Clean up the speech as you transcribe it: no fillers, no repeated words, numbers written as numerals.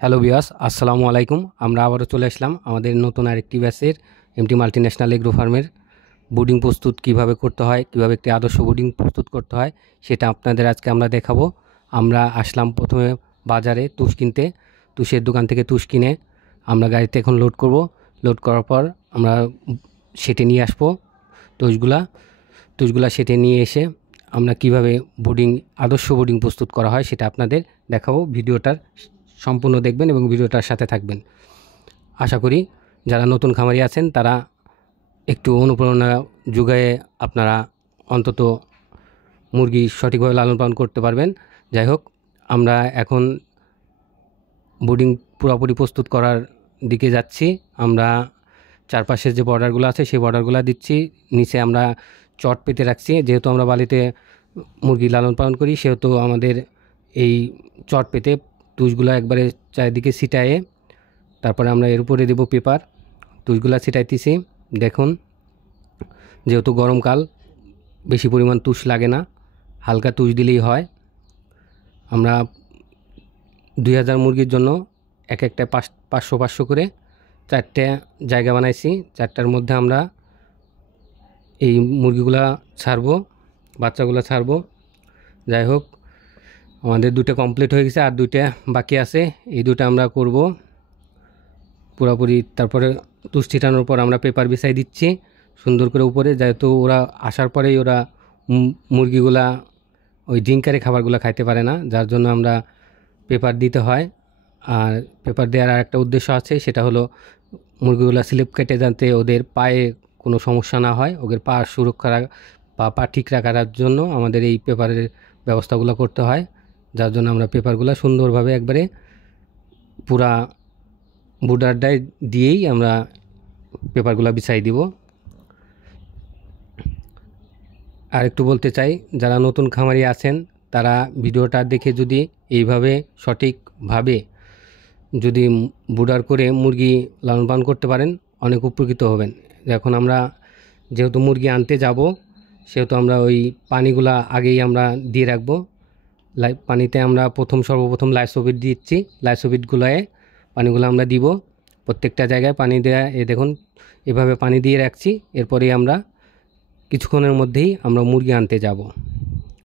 Hello viewers, আসসালামু আলাইকুম। আমরা আবারও চলে আসলাম আমাদের নতুন আরেকটি ব্যাচের এমটি মাল্টিন্যাশনাল এগ্রো ফার্মের বুডিং প্রস্তুত কিভাবে করতে হয়, কিভাবে একটি আদর্শ বুডিং প্রস্তুত করতে হয় সেটা আপনাদের আজকে আমরা দেখাবো। আমরা আসলাম প্রথমে বাজারে তুষ কিনতে। তুষের দোকান থেকে তুষ কিনে আমরা গাড়িতে এখন লোড করব। লোড করার পর আমরা সেটে নিয়ে আসবো তুষগুলা সেটে নিয়ে এসে আমরা কিভাবে বুডিং আদর্শ বুডিং প্রস্তুত করা হয় সেটা আপনাদের দেখাবো। ভিডিওটার সম্পূর্ণ দেখবেন এবং ভিডিওটার সাথে থাকবেন। আশা করি যারা নতুন খামারি আছেন তারা একটু অনুপ্রেরণা যোগায়ে আপনারা অন্তত মুরগি সঠিকভাবে লালন পালন করতে পারবেন। যাই হোক, আমরা এখন বুডিং পুরোপুরি প্রস্তুত করার দিকে যাচ্ছি। আমরা চারপাশের যে বর্ডারগুলো আছে সেই বর্ডারগুলো দিচ্ছি। নিচে আমরা চট পেতে রাখছি, যেহেতু আমরা বালিতে মুরগি লালন পালন করি সেহেতু আমাদের এই চট পেতে তুষগুলো একবারে চারিদিকে ছিটায়ে তারপরে আমরা এর উপরে দেব পেপার। তুষগুলা ছিটাইতেছি। দেখুন, যেহেতু গরমকাল বেশি পরিমাণ তুষ লাগে না, হালকা তুষ দিলেই হয়। আমরা 2000 মুরগির জন্য এক একটা 500 করে 4টে জায়গা বানাইছি। 4টার মধ্যে আমরা এই মুরগিগুলা ছাড়বো, বাচ্চাগুলো ছাড়বো। যাই হোক, আমাদের 2টা কমপ্লিট হয়ে গেছে, আর 2টা বাকি আছে। এই 2টা আমরা করব পুরোপুরি। তারপরে তুষ ছিটানোর পর আমরা পেপার বিছাই দিচ্ছি সুন্দর করে উপরে, যেহেতু ওরা আসার পরেই ওরা মুরগিগুলা ওই ডিঙ্কারে খাবারগুলো খাইতে পারে না, যার জন্য আমরা পেপার দিতে হয়। আর পেপার দেওয়ার আর একটা উদ্দেশ্য আছে, সেটা হলো মুরগিগুলো স্লিপ কেটে যাতে ওদের পায়ে কোনো সমস্যা না হয়, ওদের পা সুরক্ষা বা পা ঠিক রাখার জন্য আমাদের এই পেপারের ব্যবস্থাগুলো করতে হয়। যার জন্য আমরা পেপারগুলো সুন্দরভাবে একবারে পুরা বর্ডারটায় দিয়েই আমরা পেপারগুলো বিছাই দিব। আর একটু বলতে চাই, যারা নতুন খামারি আছেন তারা ভিডিওটা দেখে যদি এইভাবে সঠিকভাবে যদি বর্ডার করে মুরগি লালন পালন করতে পারেন অনেক উপকৃত হবেন। এখন আমরা যেহেতু মুরগি আনতে যাব সেহেতু আমরা ওই পানিগুলা আগেই আমরা দিয়ে রাখবো। পানিতে আমরা সর্বপ্রথম লাইসোবিট দিচ্ছি। লাইসোবিটগুলোয় পানিগুলো আমরা দিব প্রত্যেকটা জায়গায় পানি দেওয়া। দেখুন, এভাবে পানি দিয়ে রাখছি। এরপরেই আমরা কিছুক্ষণের মধ্যেই আমরা মুরগি আনতে যাব।